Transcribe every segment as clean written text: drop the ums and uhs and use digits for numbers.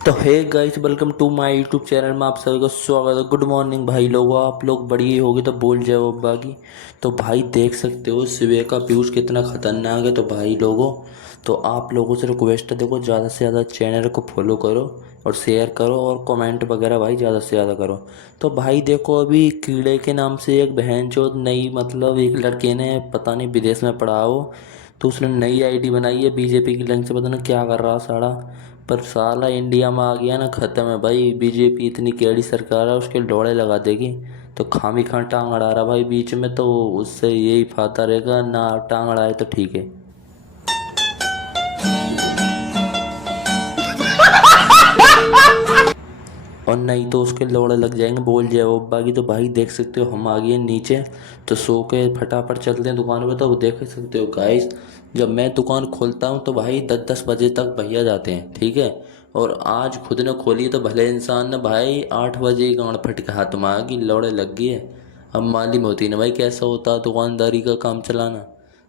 तो hey guys, welcome to my YouTube channel में आप सभी का स्वागत है। गुड मॉर्निंग भाई लोगों, आप लोग बढ़िया होगे तो बोल जाओ बाकी। तो भाई देख सकते हो सुबह का व्यूज़ कितना ख़तरनाक है। तो भाई लोगों, तो आप लोगों से रिक्वेस्ट है, देखो ज़्यादा से ज़्यादा चैनल को फॉलो करो और शेयर करो और कमेंट वगैरह भाई ज़्यादा से ज़्यादा करो। तो भाई देखो, अभी कीड़े के नाम से एक बहनचोद नई, मतलब एक लड़के ने पता नहीं विदेश में पढ़ा हो, तो उसने नई आईडी बनाई है बीजेपी की लिंक से, पता नहीं क्या कर रहा साला। पर साला इंडिया में आ गया ना, ख़त्म है भाई। बीजेपी इतनी कैडी सरकार है, उसके डोळे लगा देगी। तो खामी खां टांग अड़ा रहा भाई बीच में, तो उससे यही फायदा रहेगा ना, टांग अड़ाए तो ठीक है। और नहीं तो उसके लोड़े लग जाएंगे, बोल जाए वो बाकी। तो भाई देख सकते हो हम आ गए नीचे, तो सो के फटाफट चलते हैं दुकान पे। तो वो देख सकते हो गाइस, जब मैं दुकान खोलता हूँ तो भाई 10-10 बजे तक भैया जाते हैं, ठीक है। और आज खुद ने खोली तो भले इंसान ने भाई 8 बजे ही गांड फट के हाथ में आ गई, लौड़े लग गई है। अब मालूम होती ना भाई कैसा होता है दुकानदारी का काम चलाना।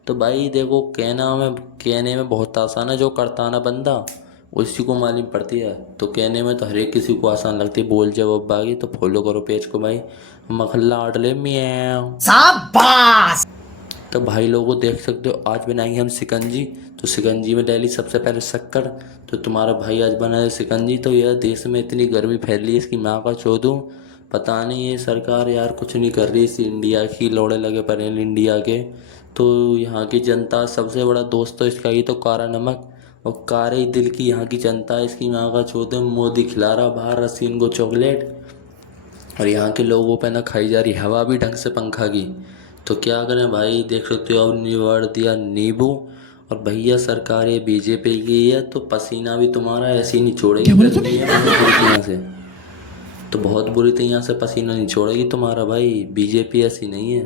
तो भाई देखो, कहने में बहुत आसान है, जो करता ना बंदा उसी को मालूम पड़ती है। तो कहने में तो हर एक किसी को आसान लगती है, बोल जवाब बागी। तो फॉलो करो पेज को भाई, मखल्ला आटले मियाँ। शाबाश। तो भाई लोगों देख सकते हो, आज बनाएंगे हम शिकंजी। तो शिकंजी में डाली सबसे पहले शक्कर। तो तुम्हारा भाई आज बनाया शिकंजी। तो यह देश में इतनी गर्मी फैल रही है, इसकी माँ का चौदू। पता नहीं ये सरकार यार कुछ नहीं कर रही, इस इंडिया की लौड़े लगे पड़े हैं इंडिया के। तो यहाँ की जनता सबसे बड़ा दोस्त तो इसका ही तो कारा नमक और कारे ही दिल की यहाँ की जनता है, इसकी माँ का चौदह। मोदी खिला रहा बाहर रसीन को चॉकलेट, और यहाँ के लोगों पे ना खाई जा रही हवा भी ढंग से पंखा की। तो क्या करें भाई, देख सकते हो अब निवाड़ दिया नींबू। और भैया सरकार ये बीजेपी की है, तो पसीना भी तुम्हारा ऐसे ही नहीं छोड़ेगी, गर्मी है बहुत बुरी तरह से। तो बहुत बुरी तरह से पसीना नहीं छोड़ेगी तुम्हारा भाई, बीजेपी ऐसी नहीं है।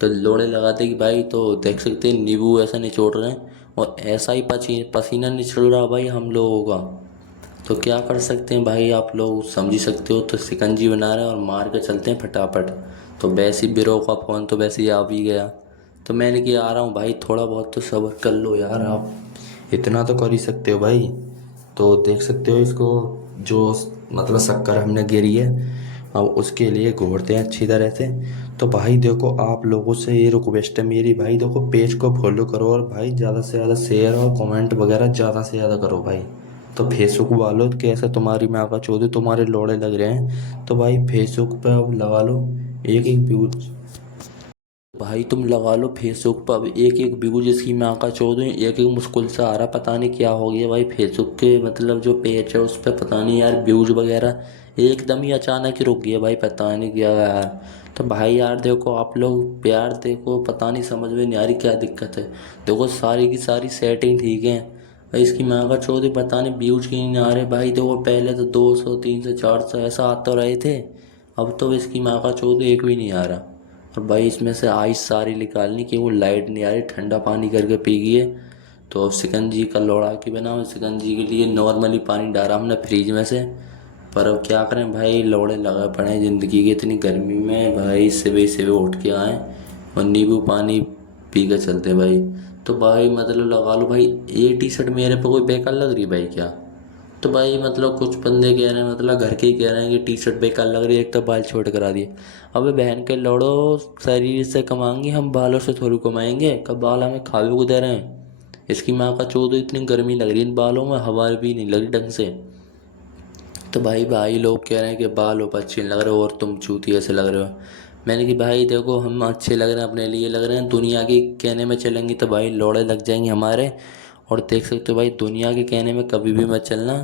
तो लोड़े लगा देगी भाई। तो देख सकते हैं नींबू ऐसा निचोड़ रहे हैं, और ऐसा ही पसीना निचल रहा भाई हम लोगों का। तो क्या कर सकते हैं भाई, आप लोग समझ ही सकते हो। तो शिकंजी बना रहे हैं और मार के चलते हैं फटाफट। तो वैसे ही बिरो का फ़ोन तो वैसे ही आ भी गया। तो मैंने कि आ रहा हूँ भाई, थोड़ा बहुत तो सब्र कर लो यार, आप इतना तो कर ही सकते हो भाई। तो देख सकते हो इसको, जो मतलब शक्कर हमने गिरी है, अब उसके लिए घोरते हैं अच्छी तरह से। तो भाई देखो, आप लोगों से ये रिक्वेस्ट है मेरी भाई, देखो पेज को फॉलो करो और भाई ज़्यादा से ज़्यादा शेयर और कमेंट वगैरह ज़्यादा से ज़्यादा करो भाई। तो फेसबुक वालों कैसे तुम्हारी माँ का चौधरी तुम्हारे लोड़े लग रहे हैं, तो भाई फेसबुक पे अब लगा लो एक एक व्यूज। भाई तुम लगा लो फेसबुक पर अब एक एक व्यू, जिसकी मैं आका चौधरी एक एक मुश्किल से आ रहा, पता नहीं क्या हो गया भाई फेसबुक के, मतलब जो पेज है उस पर पता नहीं यार व्यूज वगैरह एकदम ही अचानक ही रुक गया भाई, पता नहीं क्या यार। तो भाई यार देखो, आप लोग प्यार देखो, पता नहीं समझ में नहीं आ रही क्या दिक्कत है। देखो सारी की सारी सेटिंग ठीक है भाई, इसकी माँ का चौधरी पता नहीं व्यूज क्यों नहीं आ रहे भाई। देखो पहले तो 200 300 400 ऐसा आ तो रहे थे, अब तो इसकी माँ का चौधरी एक भी नहीं आ रहा। और भाई इसमें से आइस सारी निकालनी कि वो लाइट नहीं आ रही, ठंडा पानी करके पी गई है। तो अब शिकंजी का लोड़ा की बनाओ, शिकंजी के लिए नॉर्मली पानी डाला हमने फ्रिज में से। पर अब क्या करें भाई, लोड़े लगा पड़े हैं ज़िंदगी की इतनी गर्मी में भाई, सुबह सुबह उठ के आए और नींबू पानी पी के चलते भाई। तो भाई मतलब लगा लो भाई, ये टी शर्ट मेरे पे कोई बेकार लग रही है भाई क्या? तो भाई मतलब कुछ बंदे कह रहे हैं, मतलब घर के ही कह रहे हैं कि टी शर्ट बेकार लग रही है, एक तो बाल छोटे करा दिए। अबे बहन के लड़ो, शरीर से कमाएंगे हम, बालों से थोड़ी कमाएंगे, कब बाल हमें खावे को दे रहे हैं। इसकी माँ का चौदह, इतनी गर्मी लग रही है इन बालों में, हवा भी नहीं लग रही ढंग से। तो भाई भाई लोग कह रहे हैं कि बाल हो अच्छे नहीं लग रहे और तुम चूतिया से लग रहे हो। मैंने कि भाई देखो, हम अच्छे लग रहे हैं अपने लिए लग रहे हैं, दुनिया के कहने में चलेंगे तो भाई लौड़े लग जाएंगे हमारे। और देख सकते हो भाई, दुनिया के कहने में कभी भी मत चलना,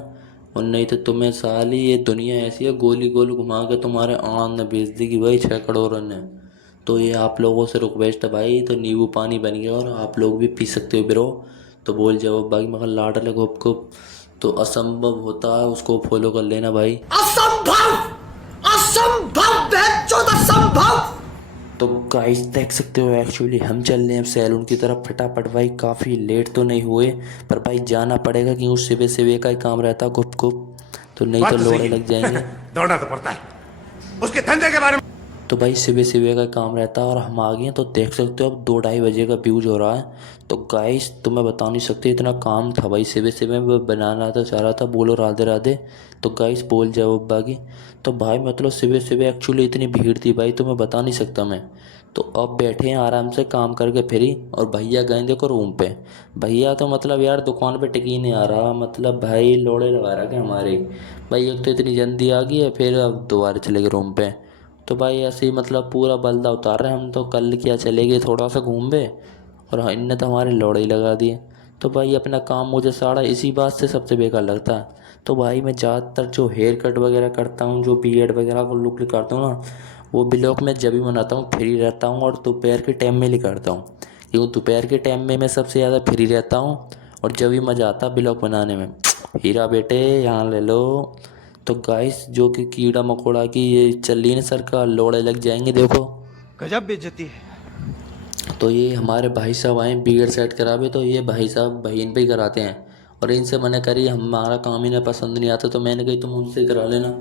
और नहीं तो तुम्हें साली ये दुनिया ऐसी है, गोली गोल घुमा के तुम्हारे आन ने बेच देगी भाई 6 करोड़ ने। तो ये आप लोगों से रिक्वेस्ट है भाई, तो नींबू पानी बन गया और आप लोग भी पी सकते हो ब्रो। तो बोल जाओ बाकी, मगर लाड लगे को, तो असंभव होता है उसको फॉलो कर लेना भाई। असंभव। असंभव बेचौद असंभव। तो गाइस देख सकते हो, एक्चुअली हम चल रहे हैं सैलून की तरफ फटाफट भाई, काफ़ी लेट तो नहीं हुए, पर भाई जाना पड़ेगा क्योंकि सुबह सुबह का ही काम रहता गुप गुप, तो नहीं तो बात तो लोड़े सही लग है। जाएंगे। दौड़ना तो पड़ता है उसके धंधे के बारे में। तो भाई सुबह सुबह का काम रहता है और हम आ गए हैं। तो देख सकते हो अब 2-2:30 बजे का व्यूज हो रहा है। तो गाइस तुम्हें बता नहीं सकते इतना काम था भाई। सुबह सुबह मैं बनाना था चाह रहा था बोलो राधे राधे। तो गाइस बोल जाओ अब्बा की। तो भाई मतलब सुबह सुबह एक्चुअली इतनी भीड़ थी भाई तुम्हें बता नहीं सकता मैं। तो अब बैठे हैं आराम से काम करके फ्री। और भैया गए देखो रूम पे। भैया तो मतलब यार दुकान पे टिक ही नहीं आ रहा मतलब भाई लोड़े लगा रखे हमारे। भाई एक तो इतनी जल्दी आ गई है फिर अब दोबारा चले गए रूम पे। तो भाई ऐसे ही मतलब पूरा बल्दा उतार रहे हैं हम। तो कल क्या चले गए थोड़ा सा घूम पे और इनने तो हमारे लौड़े ही लगा दिए। तो भाई अपना काम मुझे सारा इसी बात से सबसे बेकार लगता है। तो भाई मैं ज़्यादातर जो हेयर कट वगैरह करता हूँ जो बीएड वगैरह को लुक करता हूँ ना वो ब्लॉग में जब भी बनाता हूँ फ्री रहता हूँ और दोपहर के टाइम में ही करता हूँ। क्योंकि दोपहर के टाइम में मैं सबसे ज़्यादा फ्री रहता हूँ और जब भी मज़ा आता है ब्लॉग बनाने में। हीरा बेटे यहाँ ले लो। तो गाइस जो कि कीड़ा मकोड़ा की ये चल रही है ना सरकार लोड़े लग जाएंगे देखो। गजब बेइज्जती है। तो ये हमारे भाई साहब आए बीएड सेट करावे। तो ये भाई साहब बहन पे ही कराते हैं। और इनसे मैंने करी हमारा काम इन्हें पसंद नहीं आता तो मैंने कही तुम उनसे करा लेना।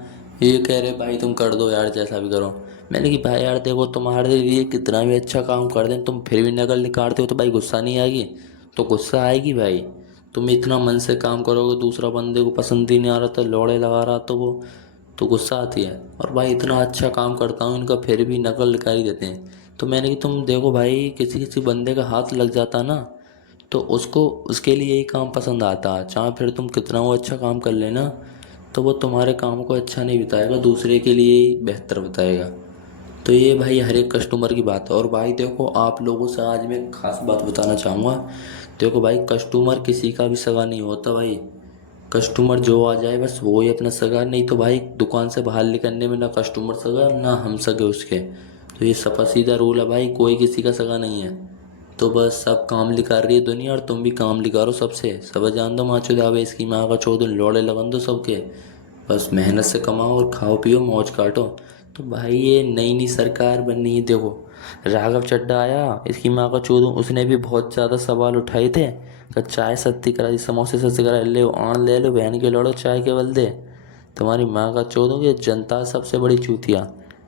ये कह रहे भाई तुम कर दो यार जैसा भी करो। मैंने कि भाई यार देखो तुम्हारे लिए कितना भी अच्छा काम कर दें तुम फिर भी नकल निकालते हो तो भाई गुस्सा नहीं आएगी। तो गुस्सा आएगी भाई। तुम इतना मन से काम करोगे दूसरा बंदे को पसंद ही नहीं आ रहा तो लौड़े लगा रहा तो वो तो गुस्सा आती है। और भाई इतना अच्छा काम करता हूँ इनका फिर भी नकल निकाल ही देते हैं। तो मैंने कि तुम देखो भाई किसी किसी बंदे का हाथ लग जाता ना तो उसको उसके लिए यही काम पसंद आता है चाहे फिर तुम कितना वो अच्छा काम कर लेना तो वो तुम्हारे काम को अच्छा नहीं बताएगा दूसरे के लिए ही बेहतर बताएगा। तो ये भाई हर एक कस्टमर की बात है। और भाई देखो आप लोगों से आज मैं एक खास बात बताना चाहूँगा। देखो भाई कस्टमर किसी का भी सगा नहीं होता भाई। कस्टमर जो आ जाए बस वो ही अपना सगा नहीं तो भाई दुकान से बाहर निकलने में ना कस्टमर सगा ना हम सगे उसके। तो ये सफा सीधा रूल है भाई कोई किसी का सगा नहीं है। तो बस सब काम लिखा रही है दुनिया और तुम भी काम लिखा रहो सबसे सब जान दो माचो दावे इसकी माँ का चौदह लोड़े लगन दो सबके। बस मेहनत से कमाओ और खाओ पियो मौज काटो। तो भाई ये नई नई सरकार बननी है देखो। राघव चड्ढा आया इसकी माँ का चौदह उसने भी बहुत ज़्यादा सवाल उठाए थे कि चाय सस्ती करा दी समोसे सस्ते करा ले आन ले लो बहन के लड़ो चाय के बल दे। तुम्हारी माँ का चौदह ये जनता सबसे बड़ी चूतिया।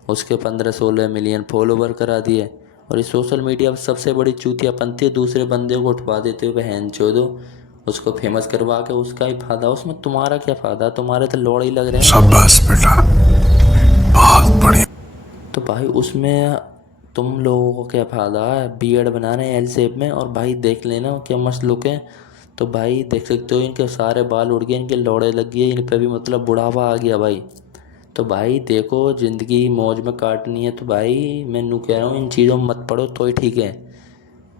उसके 15-16 मिलियन फॉलोवर करा दिए। और ये सोशल मीडिया पर सबसे बड़ी चूतिया पंथी दूसरे बंदे को उठवा देते हो बहन चोदो। उसको फेमस करवा के उसका ही फायदा उसमें तुम्हारा क्या फायदा तुम्हारे तो लौड़ ही लग रहे हैं। शाबाश बेटा बहुत बढ़िया। तो भाई उसमें तुम लोगों को क्या फ़ायदा है बीएड बना रहे हैं एल शेप में और भाई देख लेना क्या मस्त लुक है। तो भाई देख सकते हो इनके सारे बाल उड़ गए इनके लौड़े लग गए इन पे भी मतलब बुढ़ापा आ गया भाई। तो भाई देखो ज़िंदगी मौज में काटनी है तो भाई मैं नू कह रहा हूँ इन चीज़ों में मत पड़ो तो ही ठीक है।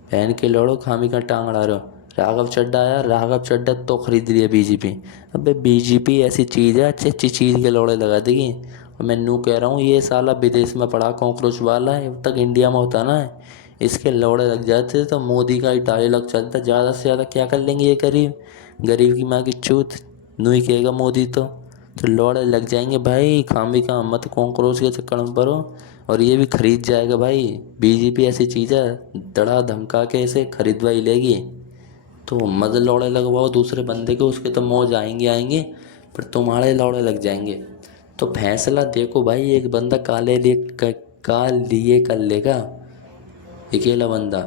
बहन के लड़ो खामी का टांग अड़ा रहे हो। राघव चड्ढा आया राघव चड्ढा तो खरीद रही है बीजेपी। अबे बीजेपी ऐसी चीज़ है अच्छी अच्छी चीज़ के लौड़े लगा देगी। और मैं नू कह रहा हूँ ये साला विदेश में पड़ा कॉकरोच वाला है अब तक इंडिया में होता ना है इसके लौड़े लग जाते तो मोदी का ही डायलॉग चलता ज़्यादा से ज़्यादा क्या कर लेंगे ये गरीब गरीब की माँ की चूत नू ही कहेगा मोदी तो लौड़े लग जाएंगे भाई खामी का मत कॉकरोच के चक्कर में पड़ो। और ये भी खरीद जाएगा भाई। बीजेपी ऐसी चीज़ है दड़ा धमका के इसे खरीदवाई लेगी। तो मत लौड़े लगवाओ दूसरे बंदे के उसके तो मौज आएंगे आएंगे पर तुम्हारे लौड़े लग जाएंगे। तो फैसला देखो भाई एक बंदा का लिए कर लेगा अकेला बंदा।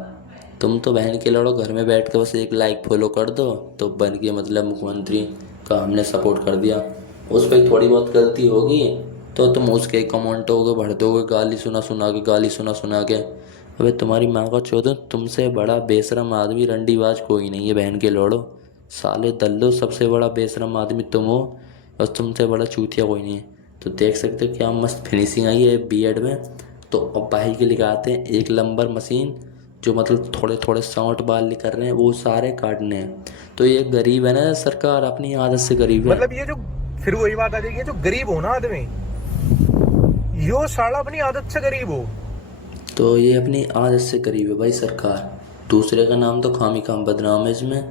तुम तो बहन के लड़ो घर में बैठ के बस एक लाइक फॉलो कर दो तो बन के मतलब मुख्यमंत्री का हमने सपोर्ट कर दिया। उस पर थोड़ी बहुत गलती होगी तो तुम उसके कमेंटों को भर दोगे गाली सुना सुना के। अबे तुम्हारी माँ का चौदह तुमसे बड़ा बेशरम आदमी रंडीबाज कोई नहीं है बहन के लोड़ो। साले दल्लो सबसे बड़ा बेशरम आदमी तुम हो और तुमसे बड़ा चूतिया कोई नहीं है। तो देख सकते हो क्या मस्त फिनिशिंग आई है बीएड में। तो अब भाई के लिए आते हैं एक लंबर मशीन जो मतलब थोड़े थोड़े शॉर्ट बाल निकल रहे हैं वो सारे काटने हैं। तो ये गरीब है ना सरकार अपनी आदत से गरीब है। मतलब ये जो फिर वही बात आ जाएगी जो गरीब हो ना आदमी यो साला अपनी आदत से गरीब हो। तो ये अपनी आदत से गरीब है भाई सरकार। दूसरे का नाम तो खामी खाम बदनाम है इसमें।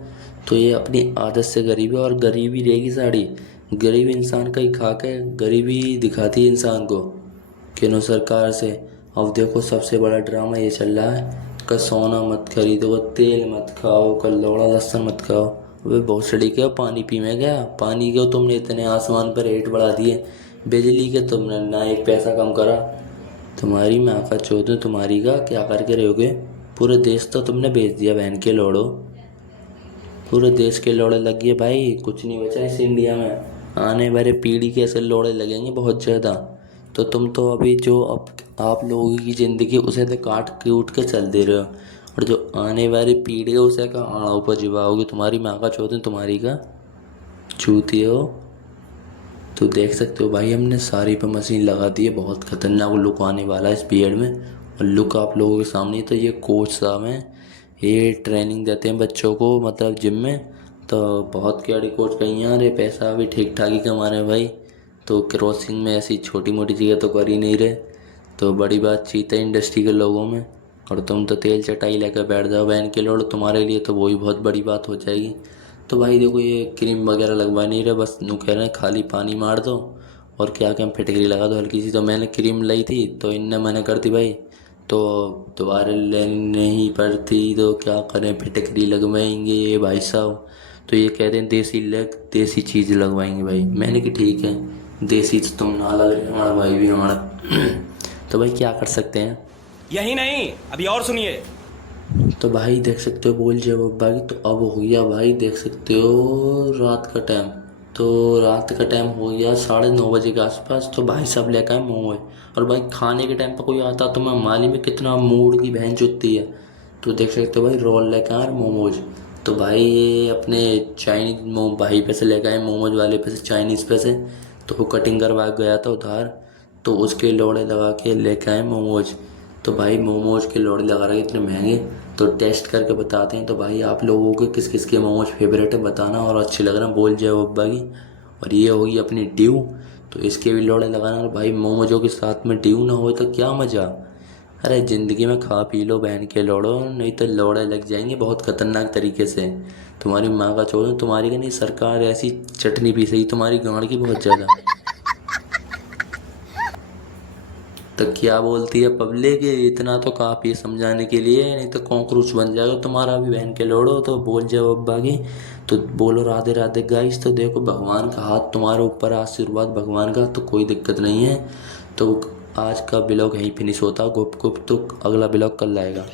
तो ये अपनी आदत से गरीब है और गरीबी रहेगी साड़ी। गरीब इंसान का ही खाक है गरीबी दिखाती है इंसान को किनो सरकार से। अब देखो सबसे बड़ा ड्रामा ये चल रहा है का सोना मत खरीदो तेल मत खाओ का लौड़ा लहसुन मत खाओ। अबे भोसड़ी के पानी पी में गया पानी के तुमने इतने आसमान पर रेट बढ़ा दिए बिजली के तुमने ना एक पैसा कम करा। तुम्हारी माँ का चौदह तुम्हारी का क्या करके रहोगे। पूरे देश तो तुमने बेच दिया बहन के लोड़ो। पूरे देश के लोड़े लग गए भाई, कुछ नहीं बचा इस इंडिया में। आने वाले पीढ़ी के ऐसे लोड़े लगेंगे बहुत ज़्यादा। तो तुम तो अभी जो अब आप लोगों की ज़िंदगी उसे तो काट कूट के चल दे रहे हो, और जो आने वाली पीढ़ी है उसे का आड़ा ऊपर जिबाओगे। तुम्हारी माँ का चौदह तुम्हारी का चूती हो। तो देख सकते हो भाई, हमने सारी पे मशीन लगा दी है। बहुत ख़तरनाक लुक आने वाला है इस बीएड में। और लुक आप लोगों के सामने। तो ये कोच साहब हैं, ये ट्रेनिंग देते हैं बच्चों को, मतलब जिम में। तो बहुत क्यारी कोच कहीं यार, ये पैसा भी ठीक ठाक ही कमा रहे हैं भाई। तो क्रॉसिंग में ऐसी छोटी मोटी चीज़ें तो कर ही नहीं रहे। तो बड़ी बातचीत है इंडस्ट्री के लोगों में। और तुम तो तेल चटाई लेकर बैठ जाओ बहन के लोड़, तुम्हारे लिए तो वही बहुत बड़ी बात हो जाएगी। तो भाई देखो, ये क्रीम वगैरह लगवा नहीं रहे, बस यूँ कह रहे हैं खाली पानी मार दो और क्या क्या फिटकरी लगा दो हल्की सी। तो मैंने क्रीम लाई थी तो इनने मना कर दी भाई, तो दोबारा लेनी ही पड़ती। तो क्या करें, फिटकरी लगवाएंगे ये भाई साहब। तो ये कहते हैं देसी चीज़ लगवाएंगे भाई। मैंने कि ठीक है, देसी तो तुम ना लग रहे, हमारा भाई भी हमारा। तो भाई क्या कर सकते हैं। यही नहीं, अभी और सुनिए। तो भाई देख सकते हो बोल जब भाई, तो अब हो गया भाई देख सकते हो रात का टाइम। तो रात का टाइम हो गया 9:30 के आसपास। तो भाई साहब लेकर आए मोमोज। और भाई खाने के टाइम पर कोई आता तो मैं माली में कितना मूड की बहन चुतती है। तो देख सकते हो भाई रोल लेकर आए मोमोज। तो भाई ये अपने चाइनीज भाई पे से लेकर आए मोमोज वाले पे से, चाइनीज़ पे से। तो वो कटिंग करवा गया था उधार, तो उसके लोड़े लगा के लेकर आए मोमोज। तो भाई मोमोज के लोड़े लगा रहे इतने महंगे। तो टेस्ट करके बताते हैं। तो भाई आप लोगों के किस किस के मोमोज फेवरेट है बताना, और अच्छे लग रहे हैं बोल जाए अब्बा की। और ये होगी अपनी ड्यू, तो इसके भी लोड़े लगाना। और भाई मोमोजों के साथ में ड्यू ना हो तो क्या मज़ा। अरे ज़िंदगी में खा पी लो बहन के लोड़ो, नहीं तो लोड़े लग जाएंगे बहुत ख़तरनाक तरीके से। तुम्हारी माँ का छोड़ो, तुम्हारी का नहीं, सरकार ऐसी चटनी पीसेगी तुम्हारी गांड की बहुत ज़्यादा। तो क्या बोलती है पब्लिक, इतना तो काफ़ी है समझाने के लिए, नहीं तो कॉकरोच बन जाएगा तुम्हारा भी बहन के लोड़ो। तो बोल जाओ अब्बा की। तो बोलो राधे राधे गाइस। तो देखो भगवान का हाथ तुम्हारे ऊपर, आशीर्वाद भगवान का, तो कोई दिक्कत नहीं है। तो आज का ब्लॉग यहीं फिनिश होता। गुप गुप तो अगला ब्लॉग कल आएगा।